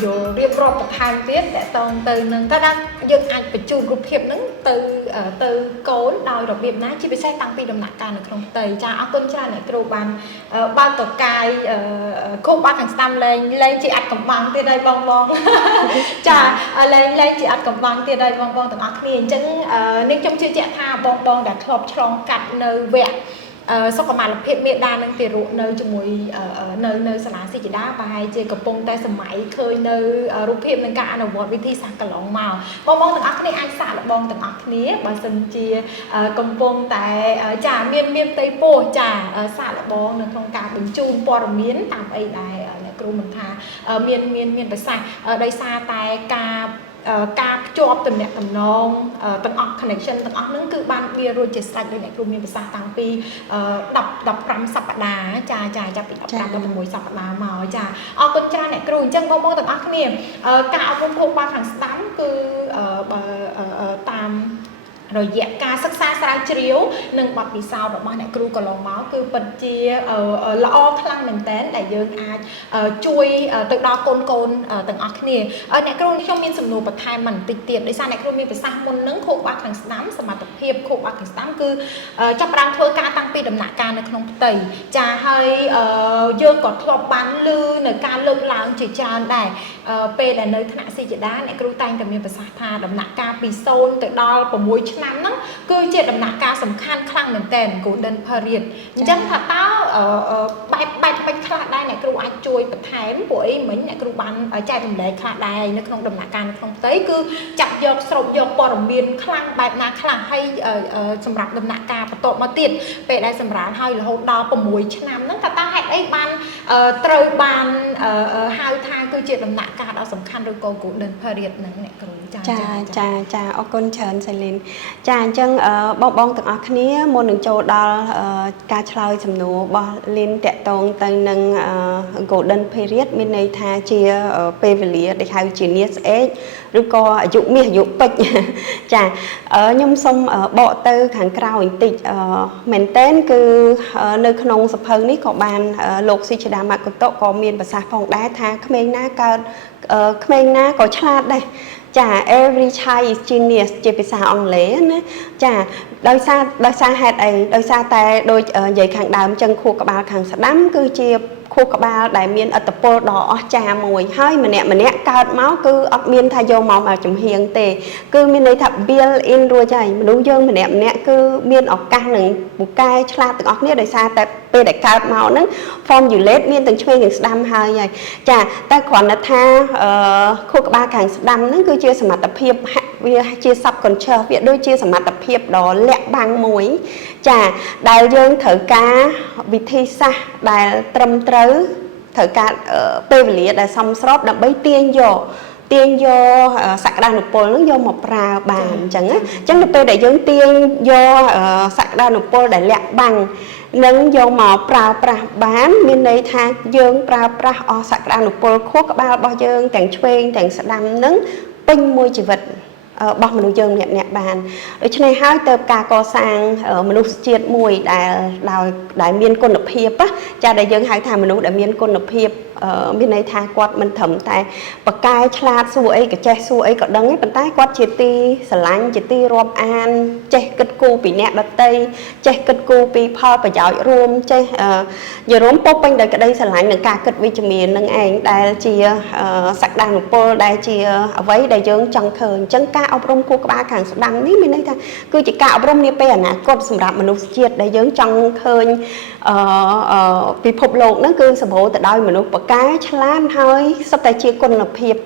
video riêng rộp một hai tiết để tông từ nâng ta đang dựng ảnh phải chụp group hiệp nâng từ cốn đòi đọc việc ná chỉ phải xe tăng pi đầm nặng càng được không tầy cha áo quân cha này kêu bàn bao tổ cài khúc ba thằng stam lên chị ăn cầm bằng tiền đây bong bong cha lên chị ăn cầm bằng tiền đây bong bong tận ác liền chẳng nếu trong chưa chạy tha bong bong đã khớp trong cắt nơi vẹn sau có mà lập hiện miệng đa năng tiền ruộng nơi cho mùi nơi sản xuất chỉ đá bài chơi cặp bông tay sầm máy khơi nơi rụp hiện nâng cả nào vọt với thi sạc cả lỏng màu bong bong từng ác này anh xả là bong từng ác này bà sân chia cầm bông tại trà miên tây po trà xả là bong nâng không cả bình chun po miến tạm ấy đại kêu mình thà miên phải xài đây xa tại ca ca chọp từng nẹt từng nong từng ọc connection từng ọc nâng cứ ban bia rồi chỉ sạch đây này kêu miên phải xài tăng pi đọc rắm sập đá trà bị đọc rắm cái mùi sập đá màu trà con trai này kêu chân bong từng ọc này cả bong khô ba thằng tám cứ tam rồi dẹp ca sắc xa xa chiếu nâng bật vì sao đó bạn này kêu còn lòng máu cứ bật chia lo khăn mình tén để dương ai chui từ đó côn từng óc này này kêu trong miền sầm nô bật hai mình tịch tiệt để sao này kêu miền bật sang môn nâng khô ba thằng tám sầm mặt tập hiệp khô ba thằng tám cứ chấp đang thưa ca tăng pi đầm nạ ca này không tẩy trà hơi dương còn thọp bán lư nơi ca lưng làng chỉ tràn đài p là nơi thạ si chỉ đá này kêu tay tầm miền bật tha đầm nạ ca pi sôn từ đó của muối năm đó cứ chuyện đầm nạ ca sầm khăn khăn mình tèn của đơn period chẳng thật tao bài khá đây này kêu anh chui bật thém của mình này kêu bán ở trai thùng lệ khá đây nó không đầm nạ ca nó không tới cứ chặt dọc sầu dọc bò đồng miền khăn bài nạ khăn hay sầm rạp đầm nạ ca và tội mà tiền về đây sầm rạp hay là hôm đó của muối năm đó thật tao hẹn ấy ban trời ban hai thang cứ chuyện đầm nạ ca đó sầm khăn rồi cô của đơn period này kêu cha ở con chén sẽ lên cha chân bong từng ác ní môn đường châu đó ca chơi sầm nổ bò lên tẹt tông từ nâng golden period bên này tha chia pevelia để hai chuyện nia sẽ rồi có dụng mi dụng bịch cha ở nhung sông bọ tư hàng cao hình tịch mình tên cứ nơi khung sập hơn ní có bàn lục si chỉ đam mặt có tộ có miền và xa phòng đá tha khmeng na cao khmeng na có chát đây chả every child is genius chỉ bị sao ông lẽ nữa chả đôi xa hạt ấy đôi xa tay đôi giày khang đàm chân khu cả ba khang sạch đám cứ chia khu cả ba đại miền ở tập po đỏ trà mùi hơi mà nè cao máu cứ ở miền thay vô màu mà chúng hiền tề cứ miền này thập bill in đua chạy mà đúng dương mà nè cứ miền ở ca nừng một cai chla từng óc nè đôi xa tại pe đại cao màu nắng form dù lết miền từng chơi những đam hơi vậy chả ta khoản là tha khu cả ba khang đam nắng cứ chia sẻ mặt tập hiệp chia sắp còn chờ việc đôi chia sẻ mặt tập hiệp đó lẹ bằng muối chả đại dương thử cá vị thi sa đại trầm trớ thử cá pe lìa đại xong sốt đậm bấy tiên vô sạc đan nộp pol nó vô một rào bàn chẳng được pe đại dương tiên vô sạc đan nộp pol đại lẹ bằng nâng vô màu prao bán bên đây tha dương prao o sạc đan nộp pol khúc ba bao dương tảng chuyên tảng sạc đam nâng pin môi chỉ vật bọc mình dương nẹt bàn ở trên này hai tờ ca co sang ở mình chiết mùi đại miên côn lập hiệp á cha đại dương hai thằng mình đại miên côn lập hiệp bên này tha quạt mình thẩm tại bậc cai chlat xua ấy cái che xua ấy có đấng ấy bàn tay quạt chiết ti sờ lánh chiết ti rom an che cất cu bị nẹt đặt tây che cất cu bị pha và dạo rôm che giờ rôm pop bên đây cái đây sờ lánh nâng ca cất vitamin nâng ảnh đại chia sạc đàn của po đại chia ở với đại dương chẳng khờ chân ca ông rôm của các ba càng đăng ní bên đây ta cứ chỉ cả ông rôm nia pe nè cột sầm đạp mình chiết đại dương chẳng khờ vì phục lộn nó cứ sập bộ tại đây mình bậc cái chán hơi sắp tay chia con lập hiệp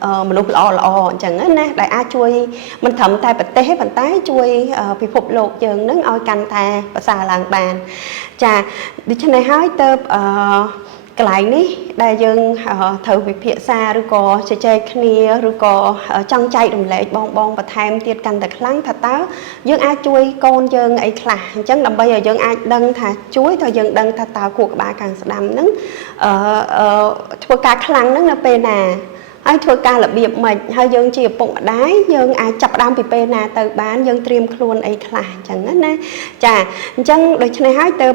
mình lọ chẳng á nè đại a chui mình thẩm tay bật té bàn tay chui vì phục lộn chừng nó oi canh ta và xà làng bàn chà đi trên này hái tơ cái lại ní đại dương thử việc phía xa rồi có chơi kia rồi có trong chạy đồng lệ bong và tham tiết cần thật lắng thật táo dương ai chui con dương ấy là chẳng làm bây giờ dương ai đăng thà chuối thôi dương đăng thà táo cuộc ba càng đam nứng thua cá khăn nứng là pe nè ហើយធ្វើការរបៀបមិនហើយយើងជាឪពុកម្ដាយយើងអាចចាប់ផ្ដើមពីពេលណាទៅបានយើងត្រៀមខ្លួនអីខ្លះអញ្ចឹងណាចាអញ្ចឹងដូច្នេះហើយទៅ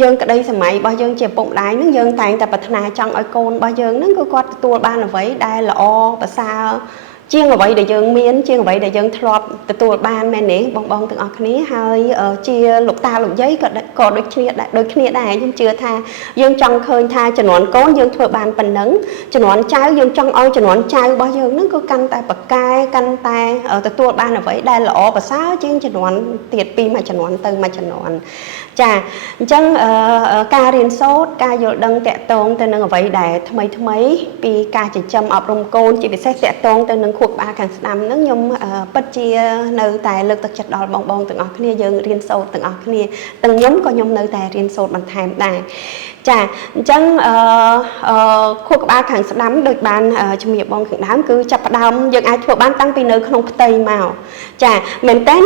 យើងក្តីសម័យរបស់យើងជាឪពុកម្ដាយហ្នឹងយើងតែងតែប្រាថ្នាចង់ឲ្យកូនរបស់យើងហ្នឹងគឺគាត់ទទួលបានអ្វីដែលល្អប្រសើរជាងអ្វីដែលយើងមានជាងអ្វីដែលយើងធ្លាប់ទទួលបានមែនទេបងទាំងអស់គ្នាហើយជាលោកតាលោកយាយក៏ដូចគ្នាដែរខ្ញុំជឿថាយើងចង់ឃើញថាជំនាន់កូនយើងធ្វើបានប៉ុណ្ណឹងជំនាន់ចៅយើងចង់ឲ្យជំនាន់ចៅរបស់យើងហ្នឹងគឺកាន់តែប្រកែកាន់តែទទួលបានអ្វីដែលល្អប្រសើរជាងជំនាន់ទៀតពីមួយជំនាន់ទៅមួយជំនាន់ចាអញ្ចឹងការរៀនសូត្រការយល់ដឹងតាក់ទងទៅនឹងអ្វីដែលថ្មីពីការចិញ្ចឹមអប់រំកូនជាពិសេសតាក់ទងទៅនឹងខួរក្បាលខាងស្ដាំហ្នឹងខ្ញុំពិតជានៅតែលើកទឹកចិត្តដល់បងទាំងអស់គ្នាយើងរៀនសូត្រទាំងអស់គ្នាទាំងខ្ញុំក៏ខ្ញុំនៅតែរៀនសូត្របន្ថែមដែរចាអញ្ចឹងខួរក្បាលខាងស្ដាំដូចបានជំរាបបងខាងដើមគឺចាប់ផ្ដើមយើងអាចធ្វើបានតាំងពីនៅក្នុងផ្ទៃមកចាមែនតើ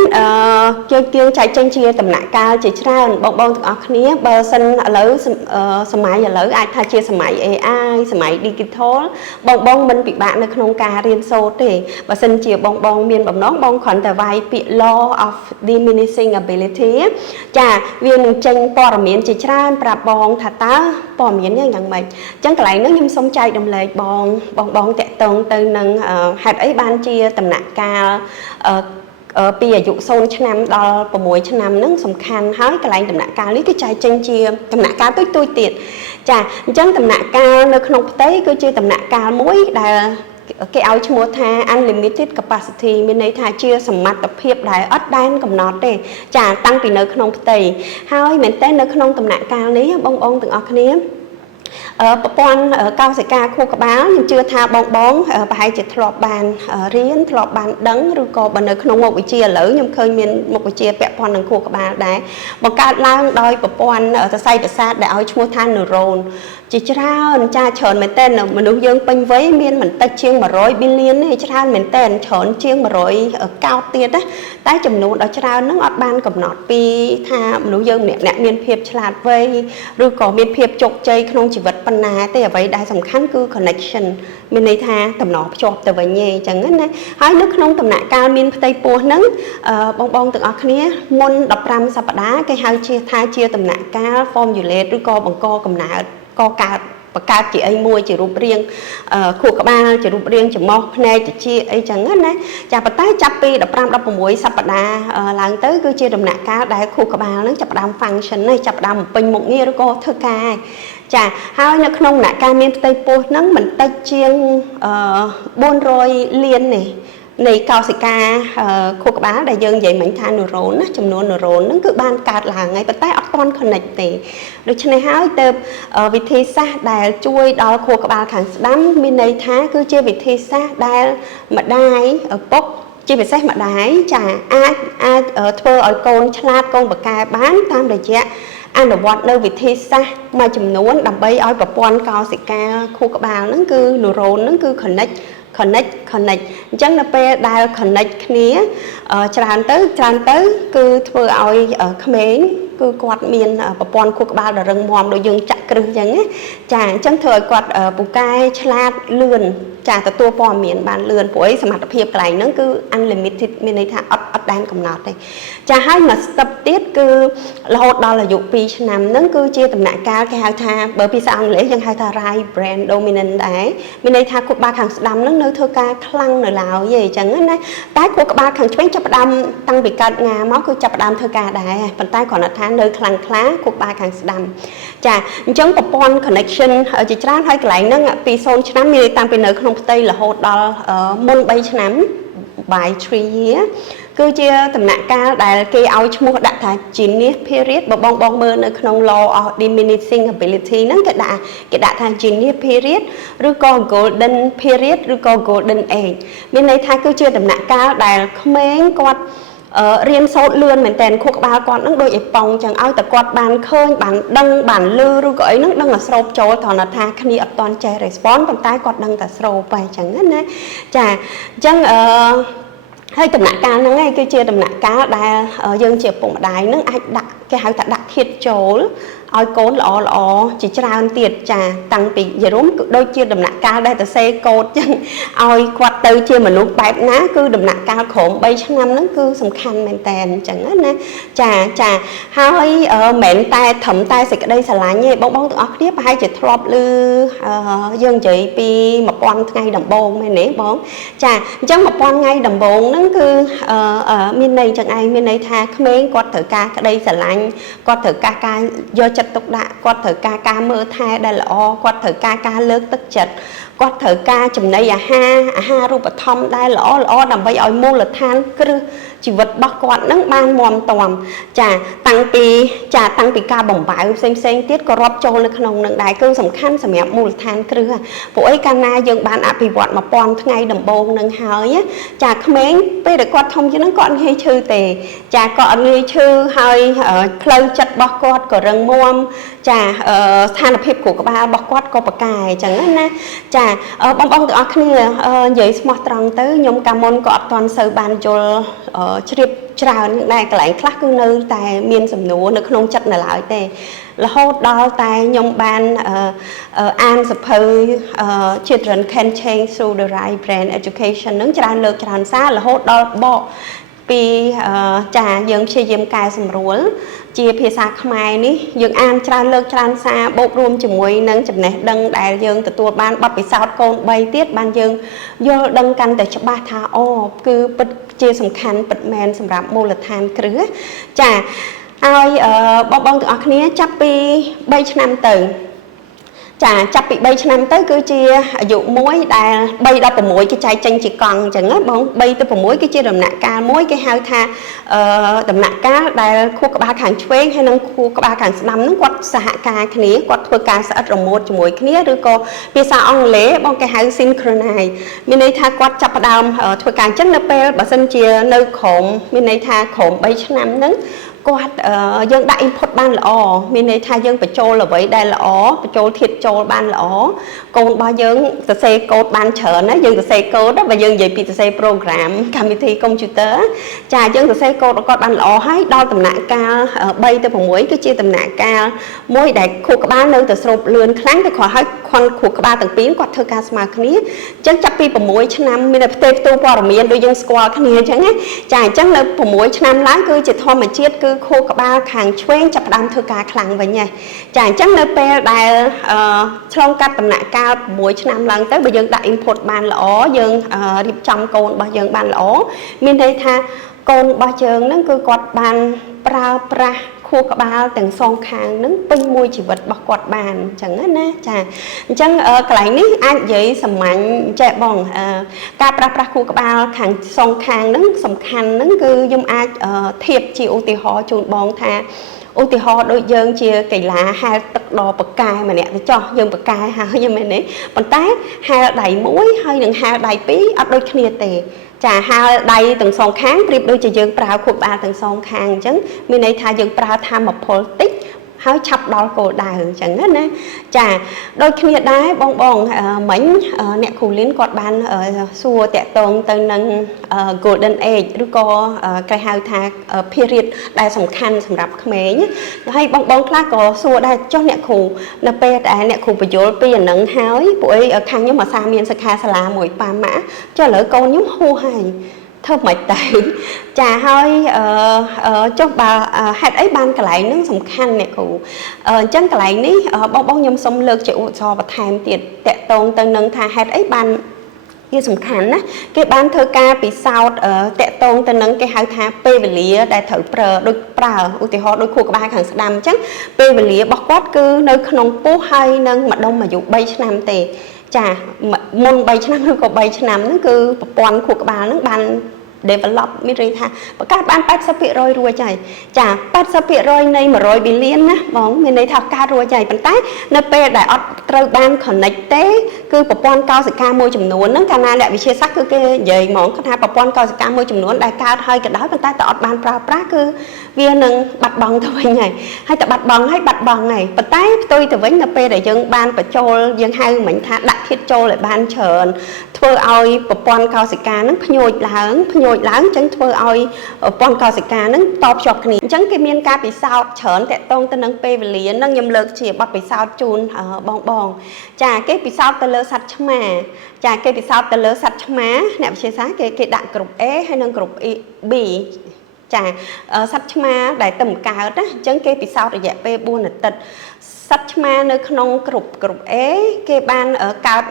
យើងចែកចេញជាដំណាក់កាលជាច្រើនបងទាំងអស់គ្នាបើសិនឥឡូវសម័យឥឡូវអាចថាជាសម័យ AI សម័យ Digital បងមិនពិបាកនៅក្នុងការរៀនសូត្រទេបើសិនជាបងមានបំណងបងគ្រាន់តែវាយពាក្យ Law of Diminishing Ability ចាវានឹងចេញព័ត៌មានជាច្រើនប្រាប់បងថាតើព័ត៌មានយ៉ាងម៉េចអញ្ចឹងកន្លែងនេះខ្ញុំសូមចែករំលែកបងតាក់ទងទៅនឹងហេតុអីបានជាដំណាក់កាលពីអាយុ0ឆ្នាំដល់6ឆ្នាំហ្នឹងសំខាន់ហើយកន្លែងដំណាក់កាលនេះគឺចែកចេញជាដំណាក់កាលទូចទៀតចាអញ្ចឹងដំណាក់កាលនៅក្នុងផ្ទៃគឺជាដំណាក់កាលមួយដែលគេឲ្យឈ្មោះថា unlimited capacity មានន័យថាជាសមត្ថភាពដែលអត់ដែនកំណត់ទេចាតាំងពីនៅក្នុងផ្ទៃហើយមែនតើនៅក្នុងដំណាក់កាលនេះបងទាំងអស់គ្នាប្រព័ន្ធកោសិកាខួរក្បាលខ្ញុំជឿថាបងប្រហែលជាធ្លាប់បានរៀនធ្លាប់បានដឹងឬក៏បើនៅក្នុងមុខវិជ្ជាឥឡូវខ្ញុំឃើញមានមុខវិជ្ជាពាក់ព័ន្ធនឹងខួរក្បាលដែរបង្កើតឡើងដោយប្រព័ន្ធសរសៃប្រសាទដែលឲ្យឈ្មោះថា neuron ជាច្រើនច្រើនមែនតើមនុស្សយើងពេញវ័យមានមិនតិចជាង100 billion ទេច្រើនមែនតើច្រើនជាង100កោតទៀតណាតែចំនួនដ៏ច្រើនហ្នឹងអត់បានកំណត់ពីថាមនុស្សយើងម្នាក់មានភាពឆ្លាតវៃឬក៏មានភាពជោគជ័យក្នុងជីវិតប៉ុណ្ណាទេអ្វីដែលសំខាន់គឺ connection មានន័យថាតំណភ្ជាប់ទៅវិញឯងចឹងណាហើយនៅក្នុងដំណាក់កាលមានផ្ទៃពោះហ្នឹងបងទាំងអស់គ្នាមុន15សប្តាហ៍គេហៅថាជាដំណាក់កាល formulate ឬក៏បង្កកំណើតក៏បង្កើតជាអីមួយជារូបរាងខួរក្បាលជារូបរាងច្រមុះភ្នែកត្រចៀកអីចឹងណាចាប៉ុន្តែចាប់ពី15-16សប្តាហ៍ឡើងទៅគឺជាដំណាក់កាលដែលខួរក្បាលហ្នឹងចាប់ផ្ដើម function នេះចាប់ផ្ដើមបំពេញមុខងារឬក៏ធ្វើការចាហើយនៅក្នុងដំណាក់កាលមានផ្ទៃពោះហ្នឹងមិនតិចជាង400លាននេះនៃកោសិកាខួរក្បាលដែលយើងនិយាយមិញថា neuron ណាចំនួន neuron ហ្នឹងគឺបានកើតឡើងហើយប៉ុន្តែអត់ទាន់ connect ទេដូច្នេះហើយទៅវិធីសាស្ត្រដែលជួយដល់ខួរក្បាលខាងស្ដាំមានន័យថាគឺជាវិធីសាស្ត្រដែលម្ដាយឪពុកជាពិសេសម្ដាយចាអាចធ្វើឲ្យកូនឆ្លាតកូនប្រកែបានតាមរយៈអនុវត្តនៅវិធីសាស្ត្រមួយចំនួនដើម្បីឲ្យប្រព័ន្ធកោសិកាខួរក្បាលហ្នឹងគឺ neuron ហ្នឹងគឺ connect អញ្ចឹងនៅពេលដែល connect គ្នាច្រើនទៅគឺធ្វើឲ្យក្មេងគឺគាត់មានប្រព័ន្ធខួរក្បាលដ៏រឹងមាំដូចយើងចាក់គ្រឹះអញ្ចឹងណាចាអញ្ចឹងធ្វើឲ្យគាត់ពូកែឆ្លាតលឿនចាទទួលព័ត៌មានបានលឿនព្រោះឯសមត្ថភាពកន្លែងហ្នឹងគឺ unlimited មានន័យថាអត់ដែនកំណត់ទេចាហើយមួយស្ទប់ទៀតគឺរហូតដល់អាយុ2ឆ្នាំហ្នឹងគឺជាដំណាក់កាលគេហៅថាបើភាសាអង់គ្លេសយើងហៅថា right brain dominant ដែរមានន័យថាខួរក្បាលខាងស្ដាំហ្នឹងនៅធ្វើការខ្លាំងនៅឡើយទេអញ្ចឹងណាតែខួរក្បាលខាងឆ្វេងចាប់ផ្ដើមតាំងពីកើតងាមកគឺចាប់ផ្ដើមធ្វើការដែរប៉ុន្តែគ្រាន់តែថានៅខ្លាំងខ្លាខួរក្បាលខាងស្ដាំចាអញ្ចឹងប្រព័ន្ធ connection ជាច្រើនហើយកន្លែងហ្នឹងពី0ឆ្នាំមានតាំងពីនៅក្នុងផ្ទៃរហូតដល់មុន3ឆ្នាំ by 3 year គឺជាដំណាក់កាលដែលគេឲ្យឈ្មោះដាក់ថា genius period បើបងមើលនៅក្នុង law of diminishing ability ហ្នឹងគេដាក់ថា genius period ឬក៏ golden period ឬក៏ golden age មានន័យថាគឺជាដំណាក់កាលដែលក្មេងគាត់រៀនសូត្រលឿនមែនតើខួរក្បាលគាត់នឹងដូចឯប៉ងចឹងឲ្យតែគាត់បានឃើញបានដឹងបានលឺឬក៏អីហ្នឹងដឹងតែស្រូបចូលត្រង់ថាគ្នាអត់តន់ចេះ response ប៉ុន្តែគាត់ដឹងតែស្រូបបែបចឹងណាចាអញ្ចឹងហើយដំណាក់កាលហ្នឹងឯងគឺជាដំណាក់កាលដែលយើងជាឪពុកម្ដាយនឹងអាចដាក់គេហៅថាដាក់ធាតុចូល ឲ្យកូនល្អជាច្រើនទៀតចាតាំងពីយារុំដូចជាដំណាក់កាលដែលទៅសេកូដចឹងឲ្យគាត់ទៅជាមនុស្សបែបណាគឺដំណាក់កាលក្រោម3ឆ្នាំហ្នឹងគឺសំខាន់មែនតើអញ្ចឹងណាចាហើយមិនតែត្រឹមតែសេចក្តីស្រឡាញ់ទេបងទាំងអស់គ្នាប្រហែលជាធ្លាប់ឮយើងនិយាយពី1000ថ្ងៃដំបូងមែនទេបងចាអញ្ចឹង1000ថ្ងៃដំបូងហ្នឹងគឺមានន័យចឹងឯងមានន័យថាក្មេងគាត់ត្រូវការក្តីស្រឡាញ់គាត់ត្រូវការយកចិត្តទុកដាក់គាត់ត្រូវការមើលថែដែលល្អគាត់ត្រូវការលើកទឹកចិត្តគាត់ត្រូវការចំណីអាហាររូបត្ថម្ភដែលល្អដើម្បីឲ្យមូលដ្ឋានគ្រឹះជីវិតរបស់គាត់នឹងបានមាំទាំចាតាំងពីការបំបៅផ្សេងទៀតក៏រាប់ចូលនៅក្នុងនឹងដែរគឺសំខាន់សម្រាប់មូលដ្ឋានគ្រឹះព្រោះអីកាលណាយើងបានអភិវឌ្ឍ1000ថ្ងៃដំបូងនឹងហើយចាក្មេងពេលដែលគាត់ធំជាងហ្នឹងគាត់ងាយឈឺទេចាគាត់អត់ងាយឈឺហើយផ្លូវចិត្តរបស់គាត់ក៏រឹងមាំចាស្ថានភាពគ្រូក្បាលរបស់គាត់ក៏ប្រកែអញ្ចឹងណាចាបងទាំងអស់គ្នានិយាយស្មោះត្រង់ទៅខ្ញុំកាលមុនក៏អត់ទាន់សូវបានយល់ជ្រាបច្រើនដែរកន្លែងខ្លះគឺនៅតែមានសំណួរនៅក្នុងចិត្តនៅឡើយទេរហូតដល់តែខ្ញុំបានអានសភៅ Children Can Change Through the Right Brain Education នឹងច្រើនលើកច្រើនសាររហូតដល់បកពីចាយើងព្យាយាមកែសម្រួលជាភាសាខ្មែរនេះយើងអានច្រើនលើកច្រើនសារបូករួមជាមួយនឹងចំណេះដឹងដែលយើងទទួលបានបទពិសោធន៍កូន3ទៀតបានយើងយល់ដឹងកាន់តែច្បាស់ថាអូគឺពិតជាសំខាន់ពិតមែនសម្រាប់មូលដ្ឋានគ្រឹះចាឲ្យបងទាំងអស់គ្នាចាប់ពី3ឆ្នាំទៅចាចាប់ពី3ឆ្នាំទៅគឺជាអាយុមួយដែល3ដល់6គេចែកចេញជាកង់អញ្ចឹងណាបង3ទៅ6គឺជាដំណាក់កាលមួយគេហៅថាដំណាក់កាលដែលខួរក្បាលខាងឆ្វេងហើយនិងខួរក្បាលខាងស្ដាំហ្នឹងគាត់សហការគ្នាគាត់ធ្វើការស្អិតរមួតជាមួយគ្នាឬក៏ភាសាអង់គ្លេសបងគេហៅ synchronize មានន័យថាគាត់ចាប់ផ្ដើមធ្វើការអញ្ចឹងនៅពេលបើសិនជានៅក្រោមមានន័យថាក្រោម3ឆ្នាំហ្នឹងគាត់យើងដាក់ input បានល្អមានន័យថាយើងបញ្ចូលអ្វីដែលល្អបញ្ចូលធាតុចូលបានល្អកូនរបស់យើងសរសេរកូដបានច្រើនណាយើងសរសេរកូដបើយើងនិយាយពីសរសេរ program កម្មវិធីកុំព្យូទ័រចាយើងសរសេរកូដគាត់បានល្អហើយដល់ដំណាក់កាល3ទៅ6គឺជាដំណាក់កាលមួយដែលខួរក្បាលនៅតែស្រូបលឿនខ្លាំងតែគាត់ឲ្យខួរក្បាលទាំងពីរគាត់ធ្វើការស្មើគ្នាអញ្ចឹងចាប់ពី6ឆ្នាំមានតែផ្ទេរផ្ទូព័ត៌មានដូចយើងស្គាល់គ្នាអញ្ចឹងណាចាអញ្ចឹងនៅ6ឆ្នាំឡើងគឺជាធម្មជាតិគឺខួរក្បាលខាងឆ្វេងចាប់ផ្ដើមធ្វើការខ្លាំងវិញហើយចាអញ្ចឹងនៅពេលដែលឆ្លងកាត់ដំណាក់កាល6ឆ្នាំឡើងទៅបើយើងដាក់ input បានល្អយើងរៀបចំកូនរបស់យើងបានល្អមានន័យថាកូនរបស់យើងហ្នឹងគឺគាត់បានប្រើប្រាស់ខួរក្បាលទាំងសងខាងហ្នឹងពេញមួយជីវិតរបស់គាត់បានអញ្ចឹងណាចាអញ្ចឹងកន្លែងនេះអាចនិយាយសាមញ្ញចេះបងការប្រើប្រាស់ខួរក្បាលខាងសងខាងហ្នឹងសំខាន់ហ្នឹងគឺខ្ញុំអាចធៀបជាឧទាហរណ៍ជូនបងថាឧទាហរណ៍ដូចយើងជាកីឡាហែលទឹកដ៏ប៉កែម្នាក់ទៅចោះយើងប៉កែហើយមែនទេប៉ុន្តែហែលដៃមួយហើយនឹងហែលដៃពីរអត់ដូចគ្នាទេចាហើដៃទាំងសងខាងប្រៀបដូចជាយើងប្រើខួរក្បាលទាំងសងខាងអញ្ចឹងមានន័យថាយើងប្រើថាមពលតិចហើយឆាប់ដល់គោលដៅអញ្ចឹងណាចាដូចគ្នាដែរបងមិញអ្នកគ្រូលីនគាត់បានសួរតាក់ទងទៅនឹង golden age ឬក៏គេហៅថា period ដែលសំខាន់សម្រាប់ក្មេងហើយបងខ្លះក៏សួរដែរចុះអ្នកគ្រូនៅពេលដែលអ្នកគ្រូបញ្យល់ពីអានឹងហើយពួកអីខាងខ្ញុំអាសាមានសិក្ខាសាលាមួយប៉ាម៉ាចុះឥឡូវកូនខ្ញុំហួសហើយធ្វើមិនទៅចាហើយចុះបើហេតុអីបានកន្លែងហ្នឹងសំខាន់អ្នកគ្រូអញ្ចឹងកន្លែងនេះបងខ្ញុំសូមលើកជាឧទាហរណ៍បន្ថែមទៀតតកតងទៅនឹងថាហេតុអីបានវាសំខាន់ណាគេបានធ្វើការពិសោធន៍តកតងទៅនឹងគេហៅថាពេលវេលាដែលត្រូវប្រើដូចប្រើឧទាហរណ៍ដូចខួរក្បាលខាងស្ដាំអញ្ចឹងពេលវេលារបស់គាត់គឺនៅក្នុងពោះហើយនឹងម្ដុំអាយុ3ឆ្នាំទេចាមុន3ឆ្នាំឬក៏3ឆ្នាំហ្នឹងគឺប្រព័ន្ធខួរក្បាលហ្នឹងបាន develop មានន័យថាបង្កើតបាន 80% រួចហើយចា 80% នៃ100 billion ណាបងមានន័យថាកើតរួចហើយប៉ុន្តែនៅពេលដែលអត់ត្រូវបាន connect ទេគឺប្រព័ន្ធកោសិកាមួយចំនួនហ្នឹងកាលណាអ្នកវិទ្យាសាស្ត្រគឺគេនិយាយហ្មងថាប្រព័ន្ធកោសិកាមួយចំនួនដែលកើតហើយក៏ដោយប៉ុន្តែតើអត់បានប្រើប្រាស់គឺវានឹងបាត់បង់ទៅវិញហើយតែបាត់បង់ហើយប៉ុន្តែផ្ទុយទៅវិញនៅពេលដែលយើងបានបញ្ចូលយើងហៅមិញថាដាក់ធាតុចូលឲ្យបានច្រើនធ្វើឲ្យប្រព័ន្ធកោសិកាហ្នឹងភ្ញូចឡើងភ្ញូ nhồi láng chẳng thưa oi pon cao sự cá nâng top chọc này chẳng cái miền cá bị sao chởn tẹt tông tên nâng pe về liền nâng nhầm lực chỉ bắt bị sao chun bong bong chả cái bị sao tơ lơ sạch mà chả cái bị sao tơ lơ sạch má nè chia sẻ cái đạn group E hay nâng group B chả sạch má đại tầm cao đó chẳng cái bị sao rồi dẹp pe buôn là tật sạch mà nơi không group é cái ban ở cao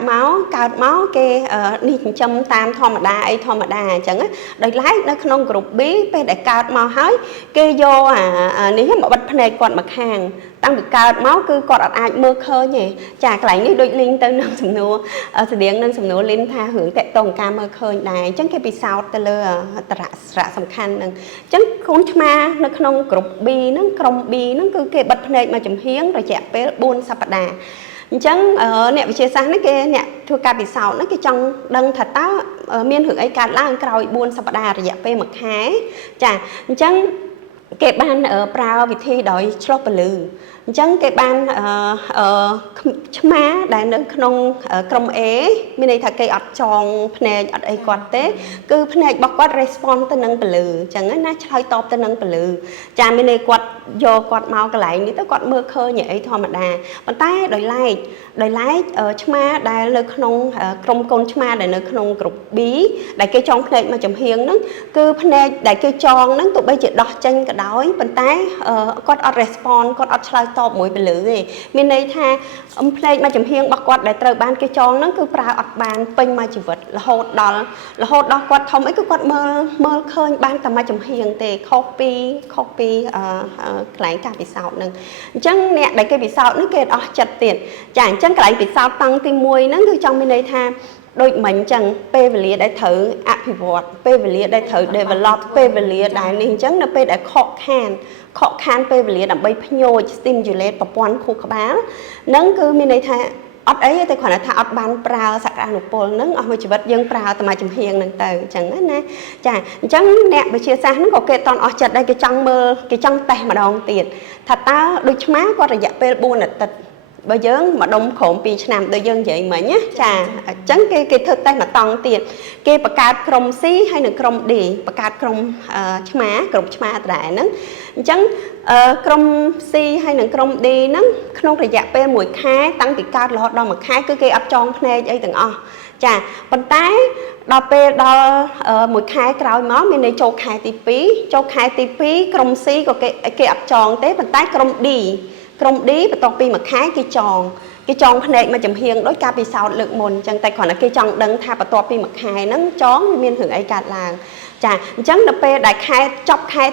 máu cái nhìn châm tam thò mà đa chẳng á đời lái nó không group bí pe đại cao máu hỏi cái vô nếu mà bật này còn mặt hàng tăng bị cao máu cứ còn ai mơ khơi nhỉ chả lại như đôi linh tới nâng sầm nua sự điện nâng sầm nua linh tha hưởng tệ tông ca mơ khơi này chẳng cái bị sao tơ lơ ra sầm khăn nâng chẳng con mà nó không group bi nó cứ cái bật này mà chấm hiếng rồi chẹp bé buôn sập đà chẳng nè chia sẻ nó cái nè thua ca bị sao nó cái trong đăng thật táo miên hưởng ấy cả lang còi buôn sập đà rồi dẹp bé mực hái chả chẳng cái ban ở prao vị thi đòi chọc lư chẳng cái ban má đại nữ không công é bên đây thật cây ọt tròn này ọt ấy quạt té cứ này bọc quạt response tên nâng lư chẳng ấy nó chơi top tên nâng lư cha bên đây quạt vô quạt mau cái lại như tới quạt mưa khơi nhảy thôi mà đà bàn tay đòi lái ở má đại nữ không công con má đại nữ không group bí đại cây tròn này mà chấm hiếng nó cứ này đại cây tròn nó tụi bây giờ đọt chân cái đói bàn tay quạt ọt response quạt ọt chơi top mũi bị lử gì bên đây tha play mà chấm hiên bạc quạt để trời ban cái tròn nó cứ pra ọt bàn pin mà chỉ vật là hột đó quạt thông ấy cứ quạt mơ khơi ban tầm mà chấm hiên thì copy lại cả bị sao nè chẳng nè để cái bị sao nó kêu đó chặt tiền chẳng cái bị sao tăng tim muôi nó cứ trong bên đây tha đôi mình chẳng pe về lìa để thử pivot pe về lìa để thử develop pe về lìa đại nên chẳng là pe để khó khăn pe về lìa làm bay nhồi stimulate và quan khu các bạn nâng cứ mình đây tha ọt ấy thì khoảng là thà ọt ban prao sạc ra nụ pol nâng ở một chỉ vật dân prao tầm mà chấm hiền nâng từ chẳng á nè chả chẳng nè bây chia sẻ nó có cái toàn ọt chật đây cái trong tay mà đòn tiền thật ta đôi má qua rồi dạ pe buôn là tật bây giờ mà đông khổm pi nam đôi dân vậy mà nhé chà chẳng cái thực tay mà toàn tiền cái bạc cát krom xí hay là krom đi bạc cát krom chma đại nó chẳng krom xí hay là krom đi nó không phải dạ pe mùi khai tăng bị cao lọt đâu mà khai cứ cái ấp tròn này vậy từng chà bàn tay đo pe đo mùi khai cào máu mình này châu khai tí pí krom xí có cái ấp tròn té bàn tay krom đi và to pi mà khai cái tròn này mà chấm hiền đối ca bị sao lượng mồn chẳng tay còn là cái tròn đằng tha và to pi mà khai nó chón miên hưởng ấy cả làng chà chẳng đập pe đại khai chọc khai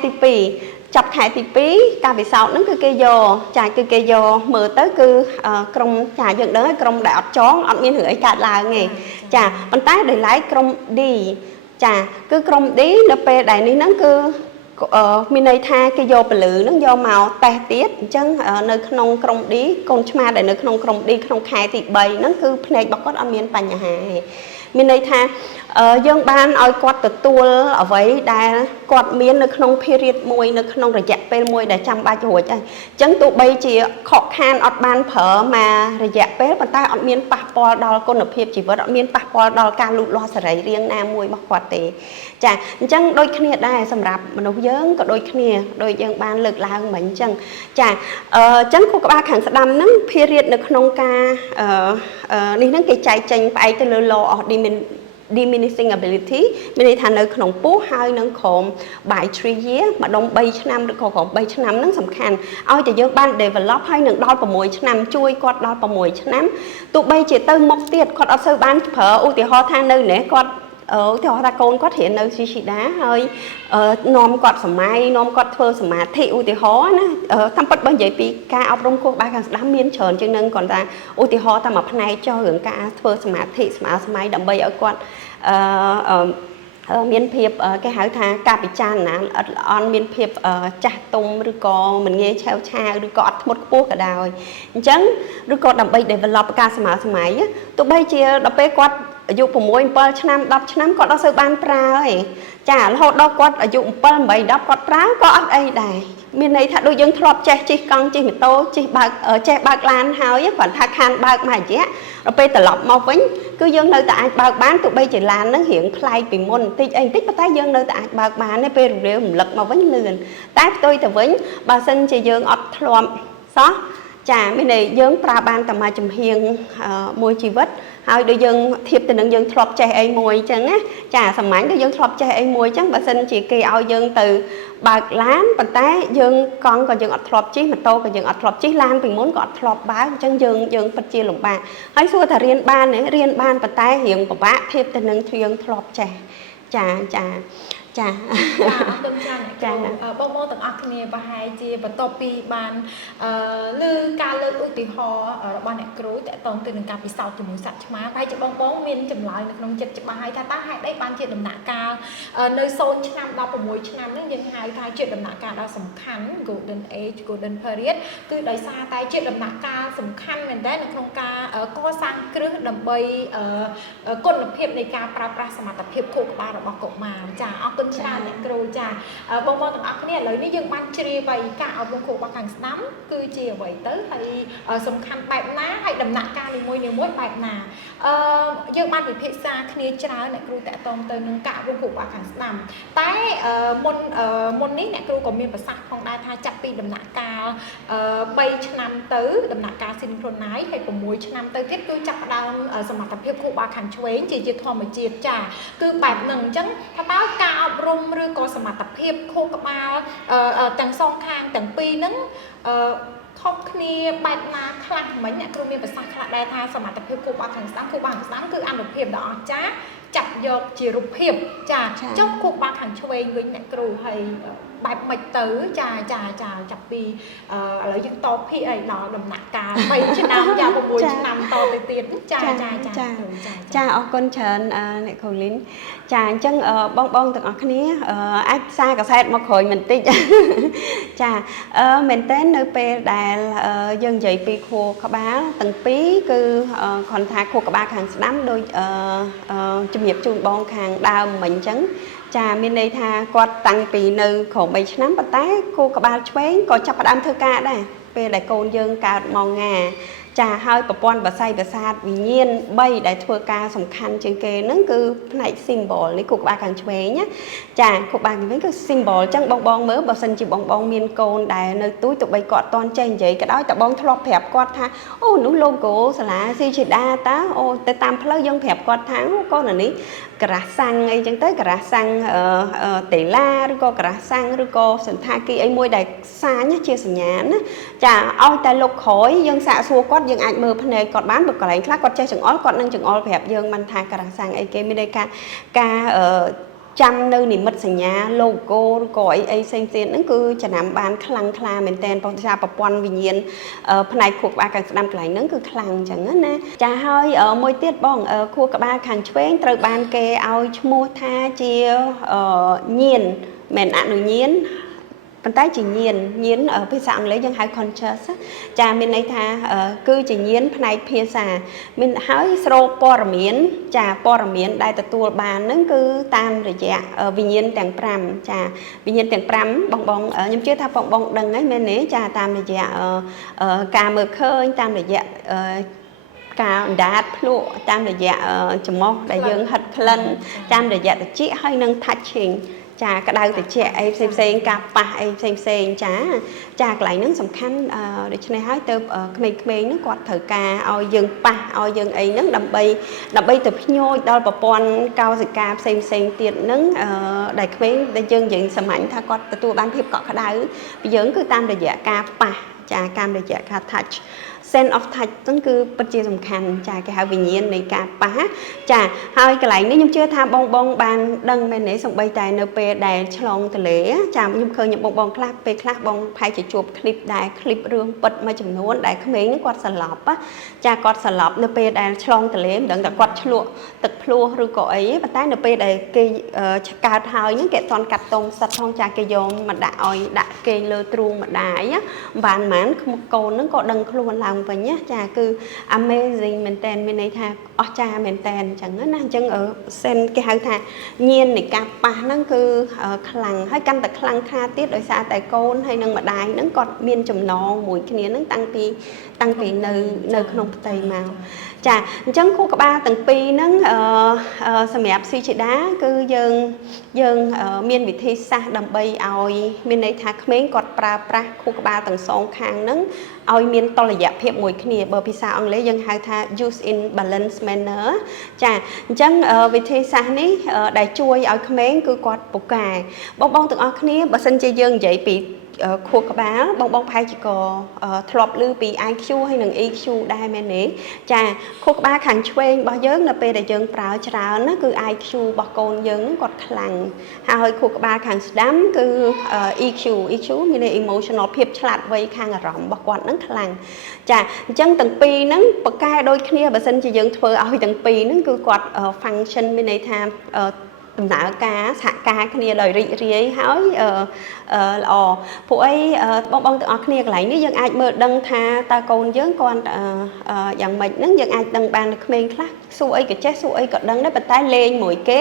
tí pí ca bị sao nó cứ cây vô chà cứ cây vô mở tới cứ krom chà dựng đó krom đại chón ở miên hưởng ấy cả làng nghe chà bàn tay để lái krom đi chà cứ krom đi đập pe đại ní nó cứ mình này tha cái vô bự lử nó vô màu tay tiết chân nơi không krom đi con chma để nơi không krom đi không khai thì bầy nó cứ này bọc quát âm miên bà nhà hàng mình này tha dân ban ơi quát từ tua ở với đà quát miên nơi không period môi nơi không rồi dẹp pe môi để chăm ba chuột chân tụ bay chỉ khó khăn ở ban phở mà rồi dẹp pe bàn tay ở miên passport đo con ở hiệp chỉ với ở miên passport đo ca lụt lo sợi riêng nam môi bọc quát tệ chà chân đôi khi đây sầm rạp mà nấu dớn có đôi khi đôi dân ban lực là hơn mình chân chà chân của các ba khẳng đâm nó period nó không ca đi nó cái chạy tranh phải từ lô đi mình diminishing ability mình đi thành ở khổng bố hai nâng khổng bài 3 year mà đông 7 năm được khổng 7 năm nó sầm khăn ao cho dân ban develop hai nâng đo vào mỗi năm chui quạt đo vào mỗi năm tụ bay chỉ từ một tiết quạt ở sơ ban phở ưu tiên ho than nơi nè quạt thì họ ta con có thể nơi suy đá hơi nom quạt sầm mai nom quạt phơ sầm mà thị ưu tiên ho nè thăm bất bên vậy vì ca áo đông cô ba càng đám miên tròn cho nên còn ta ưu tiên ho ta mà phần này cho hưởng ca phơ sầm mà thị sầm mai đầm bay ở quạt miền phiệp cái hảo thà cà bị chan nè on miền phiệp chặt tung rồi có mình nghe treo cha rồi có một bố cả đào chẳng rồi có đầm bay develop ca sầm mai tụi bay chia đập bay quạt dụng của mỗi bờ năm đập năm có đó sự ban pra ấy chả là đó quạt dụng bờ bảy đập quạt pra có ăn ấy đây miền này thật đôi dân thọp che chỉ con chỉ mình tô chỉ bạc ở che bạc lan hao với còn thà khan bạc mà chứ rồi bây giờ lọc mau vĩnh cứ dân nơi tại bạc bán tụi bây chỉ lan nó hiện play bị môn thì anh tích bắt tay dân nơi tại bạc bán này bây giờ lực mà vĩnh lườn tái tôi từ vĩnh bà sinh chỉ dân ọt thọp đó chả bên này dân pra ban tầm mai chùm hiền môi chi vất hai đôi dân thiệp từ những dân thọp che ấy môi chẳng á chả sầm mảnh đôi dân thọp che ấy môi chẳng bà sinh chỉ kỳ ao dân từ bạc lán bàn tay dân con còn dân ọt thọp chí mà tô còn dân ọt thọp chí lan bình muốn ọt thọp bá chẳng dân bật chia lồng bà hãy xua thà riêng ban này riêng ban bàn tay hiện của bác thiệp từ những thuyền thọp che chả từng bông mô từng ác nghề và hai chia và topi ban lư ca lư ưu tì hò ban này cối tại tông từ nâng cao bị sau từ mũi sạch má hai chữ bông miên chấm lại được nông chật chụp hai thà tá hai đấy ban chia đầm nạ ca nơi xôn năm đo của mũi năm nước dân hai thai chuyện đầm nạ ca đo sầm khánh golden age golden period từ đấy xa tay chuyện đầm nạ ca sầm khánh mình đấy là không ca có sang cứ đầm bay côn lập hiệp này ca pra sầm tập hiệp khô của ba là bọc cột mà chả cha nhận cừu cha bông bông từng ác này lấy ní dương ban chia vậy cả ở vùng khu bắc hàng nắm cứ chia vậy tới hay sầm khăn bẹp ná hay đầm nạ ca thì môi bẹp nà dương ban bị phê xa kia cha này cừu tại tông tới nâng cả vùng khu bắc hàng nắm tái môn ní này cừu còn miền bắc sạc phong đai tha chặt pi đầm nạ ca bay năm tới đầm nạ ca synchronize hay cùng môi năm tới tiếp cứ chặt đang sầm mặt tập hiệp khu bắc hàng chuối chỉ chia thò mà chia cha cứ bẹp nâng chấn tao cao rung rư cóสมรรถภาพโคกมาต่างซองคางต่างปีนั้นทบគ្នាបែបណាខ្លះមិញអ្នកគ្រូមានប្រសាសន៍ខ្លះដែរថាសមត្ថភាពគូបាខាងស្ដាំគឺអនុភាពដ៏អស្ចារ្យចាប់យកជារូបភាពចាចុះគូបាខាងឆ្វេងវិញអ្នកគ្រូហើយបែបមិនទៅចាចាប់ពីឥឡូវយើងតបពីអីដល់ដំណាក់កាល3ឆ្នាំចា6ឆ្នាំតទៅទៀតចាអរគុណច្រើនអ្នកគ្រូលីនចាអញ្ចឹងបងទាំងអស់គ្នាអាចសារកាសែតមកក្រោយបន្តិចចាមែនតើនៅពេលដែលយើងនិយាយពីខួរក្បាលទាំងពីរគឺគ្រាន់ថាខួរក្បាលខាងស្ដាំដូចជំរាបជូនបងខាងដើមមិញអញ្ចឹងចាមានន័យថាគាត់តាំងពីនៅក្រោម3ឆ្នាំប៉ុន្តែខួរក្បាលឆ្វេងក៏ចាប់ផ្ដើមធ្វើការដែរពេលដែលកូនយើងកើតមកងាចាហើយប្រព័ន្ធប្រស័យប្រសាទវិញ្ញាណ3ដែលធ្វើការសំខាន់ជាងគេហ្នឹងគឺផ្នែក symbol នេះខួរក្បាលខាងឆ្វេងណាចាខួរក្បាលខាងឆ្វេងគឺ symbol អញ្ចឹងបងមើលបើសិនជាបងមានកូនដែលនៅទូចទៅបីគាត់អត់ចេះនិយាយក៏ដោយតែបងធ្លាប់ប្រាប់គាត់ថាអូនោះ logo សាលាស៊ីជីដាតាអូទៅតាមផ្លូវយើងប្រាប់គាត់ថាកូននេះការ៉ាសាំងអីចឹងទៅការ៉ាសាំងតេឡាឬក៏ការ៉ាសាំងឬក៏សន្តាគារអីមួយដែលសាញជាសញ្ញាណាចាឲ្យតែលោកក្រោយយើងសាកសួរគាត់យើងអាចមើលភ្នែកគាត់បានបើកន្លែងខ្លះគាត់ចេះចង្អុលគាត់នឹងចង្អុលប្រាប់យើងមិនថាការ៉ាសាំងអីគេមានន័យថាការចាំនៅនិមិត្តសញ្ញា logo ឬក៏អីផ្សេងទៀតហ្នឹងគឺចំណាំបានខ្លាំងក្លាមែនតើបងថាប្រព័ន្ធវិញ្ញាណផ្នែកខួរក្បាលខាងស្ដាំកន្លែងហ្នឹងគឺខ្លាំងអញ្ចឹងណាចាហើយមួយទៀតបងខួរក្បាលខាងឆ្វេងត្រូវបានគេឲ្យឈ្មោះថាជាញៀនមិនអនុញ្ញាណប៉ុន្តែជាញៀនភាសាអង់គ្លេសយើងហៅ conscious ចាមានន័យថាគឺជាញៀនផ្នែកភាសាមានហើយស្រូបព័ត៌មានចាព័ត៌មានដែលទទួលបានហ្នឹងគឺតាមរយៈវិញ្ញាណទាំង5ចាវិញ្ញាណទាំង5បងខ្ញុំជឿថាបងដឹងហើយមែនទេចាតាមរយៈការមើលឃើញតាមរយៈការអណ្ដាតភ្លក់តាមរយៈច្រមុះដែលយើងហិតក្លិនតាមរយៈត្រចៀកហើយនឹង touchingចាក្តៅត្រជាក់អីផ្សេងការប៉ះអីផ្សេងចាកន្លែងហ្នឹងសំខាន់ដូច្នេះហើយទៅក្មេងៗហ្នឹងគាត់ត្រូវការឲ្យយើងប៉ះឲ្យយើងអីហ្នឹងដើម្បីទៅភ្ញោចដល់ប្រព័ន្ធកោសិកាផ្សេងទៀតហ្នឹងដែលក្មេងដែលយើងនិយាយសាមញ្ញថាគាត់ទទួលបានភាពកក់ក្តៅពីយើងគឺតាមរយៈការប៉ះចាតាមរយៈការ touch sense of touch ហ្នឹងគឺពិតជាសំខាន់ចាគេហៅវិញ្ញាណនៃការប៉ះចាហើយកន្លែងនេះខ្ញុំជឿថាបងបានដឹងមែនទេសូម្បីតែនៅពេលដែលឆ្លងទន្លេចាខ្ញុំឃើញបងខ្លះពេលខ្លះបងផែជាជួបឃ្លីបដែលឃ្លីបរឿងពិតមួយចំនួនដែលក្មេងហ្នឹងគាត់សន្លប់ចាគាត់សន្លប់នៅពេលដែលឆ្លងទន្លេមិនដឹងថាគាត់ឆ្លក់ទឹកភ្លោះឬក៏អីប៉ុន្តែនៅពេលដែលគេកើតហើយហ្នឹងគេអត់ទាន់កាត់តងសិតផងចាគេយកមកដាក់ឲ្យដាក់គេលើទ្រូងម្ដាយបានកូនហ្នឹងក៏ដឹងខ្លួនឡើង ឡើងវិញណាចាគឺ amazing មែនតើមានន័យថាអស្ចារ្យមែនតើអញ្ចឹងណាអញ្ចឹងសិនគេហៅថាញៀននៃការប៉ះហ្នឹងគឺខ្លាំងហើយកាន់តែខ្លាំងថាទៀតដោយសារតែកូនហើយនឹងម្ដាយហ្នឹងគាត់មានចំណងមួយគ្នាហ្នឹងតាំងពីនៅក្នុងផ្ទៃមកចាអញ្ចឹងខួរក្បាលទាំងពីរហ្នឹងសម្រាប់ស៊ីជីដាគឺយើងមានវិធីសាស្ត្រដើម្បីឲ្យមានន័យថាក្មេងគាត់ប្រើប្រាស់ខួរក្បាលទាំងសងខាងហ្នឹងឲ្យមានតុល្យភាពមួយគ្នាបើភាសាអង់គ្លេសយើងហៅថា use in balance manner ចាអញ្ចឹងវិធីសាស្ត្រនេះដែលជួយឲ្យក្មេងគឺគាត់ពូកែបងទាំងអស់គ្នាបើសិនជាយើងនិយាយពីខួរក្បាលបងផែជាក៏ធ្លាប់ឮពី IQ ហើយនិង EQ ដែរមែនទេចាខួរក្បាលខាងឆ្វេងរបស់យើងនៅពេលដែលយើងប្រើច្រើនណាគឺ IQ របស់កូនយើងគាត់ខ្លាំងហើយខួរក្បាលខាងស្ដាំគឺ EQ មានន័យ emotional ភាពឆ្លាតវៃខាងអារម្មណ៍របស់គាត់ហ្នឹងខ្លាំងចាអញ្ចឹងទាំងពីរហ្នឹងប្រកែដូចគ្នាបើសិនជាយើងធ្វើឲ្យទាំងពីរហ្នឹងគឺគាត់ function មានន័យថាដំណើរការសហការគ្នាដោយរីករាយហើយល្អពួកអីបងទាំងអស់គ្នាកន្លែងនេះយើងអាចមើលដឹងថាតើកូនយើងគាត់យ៉ាងម៉េចហ្នឹងយើងអាចដឹងបានក្មេងខ្លះសួរអីក៏ចេះសួរអីក៏ដឹងដែរប៉ុន្តែលេងមួយគេ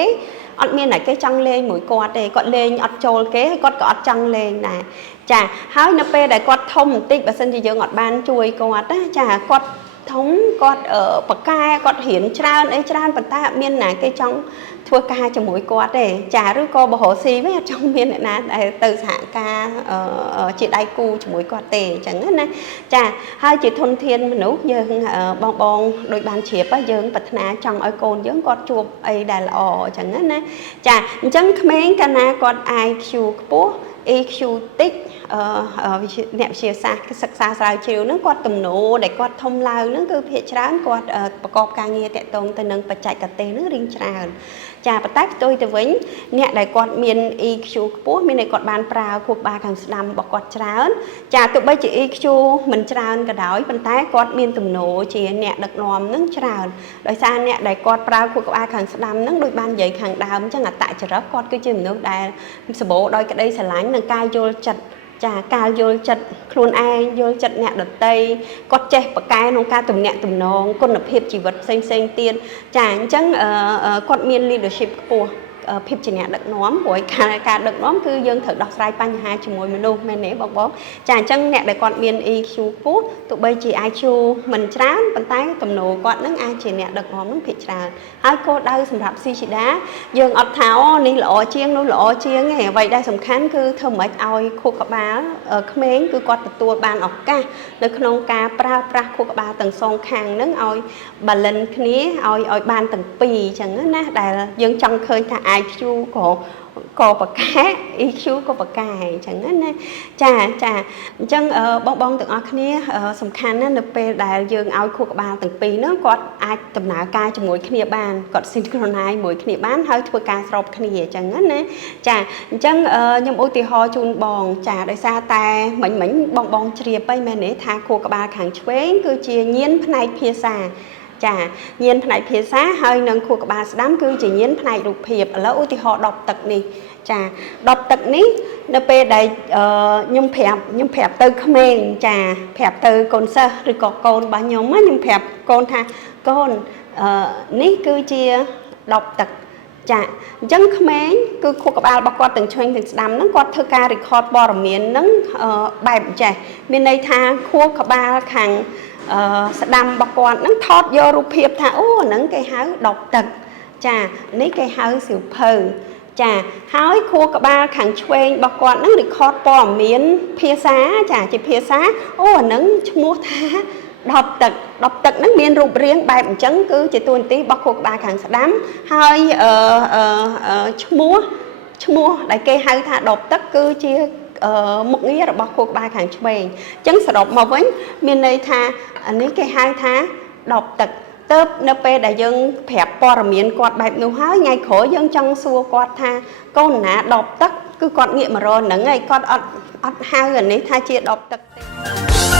អត់មានតែគេចង់លេងមួយគាត់ទេគាត់លេងអត់ចូលគេហើយគាត់ក៏អត់ចង់លេងដែរចាហើយនៅពេលដែលគាត់ធំបន្តិចបើសិនជាយើងអត់បានជួយគាត់ណាចាគាត់ធំគាត់បកកែគាត់រៀនច្រើនអីច្រើនប៉ុន្តែអត់មានណាគេចង់ធ្វើការជាមួយគាត់ទេចាឬក៏បរោស៊ីវិញអត់ចង់មានអ្នកណាដែលទៅសហការជាដៃគូជាមួយគាត់ទេអញ្ចឹងណាចាហើយជាធនធានមនុស្សយើងបងដូចបានជ្រាបយើងប្រាថ្នាចង់ឲ្យកូនយើងគាត់ជួបអីដែលល្អអញ្ចឹងណាចាអញ្ចឹងក្មេងកាលណាគាត់ IQ ខ្ពស់ EQ តិចអ្នកវិទ្យាសាស្ត្រសិក្សាស្រាវជ្រាវហ្នឹងគាត់ទំនោរដែលគាត់ធំឡើងហ្នឹងគឺភាគច្រើនគាត់ប្រកបការងារតាក់ទងទៅនឹងបច្ចេកទេសហ្នឹងរៀងច្រើនចាប៉ុន្តែផ្ទុយទៅវិញអ្នកដែលគាត់មាន EQ ខ្ពស់មានន័យគាត់បានប្រើខួរក្បាលខាងស្ដាំរបស់គាត់ច្រើនចាទោះបីជា EQ មិនច្រើនក៏ដោយប៉ុន្តែគាត់មានទំនោរជាអ្នកដឹកនាំហ្នឹងច្រើនដោយសារអ្នកដែលគាត់ប្រើខួរក្បាលខាងស្ដាំហ្នឹងដូចបាននិយាយខាងដើមអញ្ចឹងអត្តចរិតគាត់គឺជាមនុស្សដែលសម្បូរដោយក្តីស្រឡាញ់និងការយល់ចិត្តចាការយល់ចិត្តខ្លួនឯងយល់ចិត្តអ្នកដទៃគាត់ចេះប្រកែក្នុងការទំនាក់ទំនងគុណភាពជីវិតផ្សេងទៀតចាអញ្ចឹងគាត់មាន leadership ខ្ពស់ភាពជាអ្នកដឹកនាំព្រោះការដឹកនាំគឺយើងត្រូវដោះស្រាយបញ្ហាជាមួយមនុស្សមែនទេបងចាអញ្ចឹងអ្នកដែលគាត់មាន EQ ខ្ពស់ទោះបីជា IQ មិនច្រើនប៉ុន្តែទំនោរគាត់នឹងអាចជាអ្នកដឹកនាំនឹងភាគច្រើនហើយគោលដៅសម្រាប់ Sichida យើងអត់ថានេះល្អជាងនោះល្អជាងទេអ្វីដែលសំខាន់គឺធ្វើម៉េចឲ្យខួរក្បាលក្មេងគឺគាត់ទទួលបានឱកាសនៅក្នុងការប្រើប្រាស់ខួរក្បាលទាំងសងខាងនឹងឲ្យ balance គ្នាឲ្យបានទាំងពីរអញ្ចឹងណាដែលយើងចង់ឃើញថាIQ ក៏បកែ EQ ក៏បកែអញ្ចឹងណាចាអញ្ចឹងបងទាំងអស់គ្នាសំខាន់ណាស់នៅពេលដែលយើងឲ្យខួរក្បាលទាំងពីរនោះគាត់អាចដំណើរការជាមួយគ្នាបានគាត់ synchronize មួយគ្នាបានហើយធ្វើការស្របគ្នាអញ្ចឹងណាចាអញ្ចឹងខ្ញុំឧទាហរណ៍ជូនបងចាដោយសារតែមិញបងជ្រាបទៅមែនទេថាខួរក្បាលខាងឆ្វេងគឺជាញៀនផ្នែកភាសាចាញៀនផ្នែកភាសាហើយនឹងខួរក្បាលស្ដាំគឺជាញៀនផ្នែករូបភាពឥឡូវឧទាហរណ៍10ទឹកនេះចា10ទឹកនេះនៅពេលដែលខ្ញុំប្រាប់ទៅក្មេងចាប្រាប់ទៅកូនសិស្សឬក៏កូនរបស់ខ្ញុំខ្ញុំប្រាប់កូនថាកូននេះគឺជា10ទឹកចាអញ្ចឹងក្មេងគឺខួរក្បាលរបស់គាត់ទាំងឆ្វេងទាំងស្ដាំហ្នឹងគាត់ធ្វើការ record ព័ត៌មានហ្នឹងបែបចេះមានន័យថាខួរក្បាលខាងស្ដាំរបស់គាត់ហ្នឹងថតយករូបភាពថាអូហ្នឹងគេហៅ10ទឹកចានេះគេហៅសៀវភៅចាហើយខួរក្បាលខាងឆ្វេងរបស់គាត់ហ្នឹង record ព័ត៌មានភាសាចាជាភាសាអូអាហ្នឹងឈ្មោះថា10ទឹកហ្នឹងមានរូបរាងបែបអញ្ចឹងគឺជាតួនាទីរបស់ខួរក្បាលខាងស្ដាំហើយឈ្មោះដែលគេហៅថា10ទឹកគឺជាមុខងាររបស់ខួរក្បាលខាងឆ្វេងអញ្ចឹងសរុបមកវិញមានន័យថានេះគេហៅថា10ទឹកទៅនៅពេលដែលយើងប្រាប់ព័ត៌មានគាត់បែបនោះហើយថ្ងៃក្រោយយើងចង់សួរគាត់ថាកូនណា10ទឹកគឺគាត់ងាកមករកហ្នឹងហើយគាត់អត់ហៅអានេះថាជា10ទឹកទេ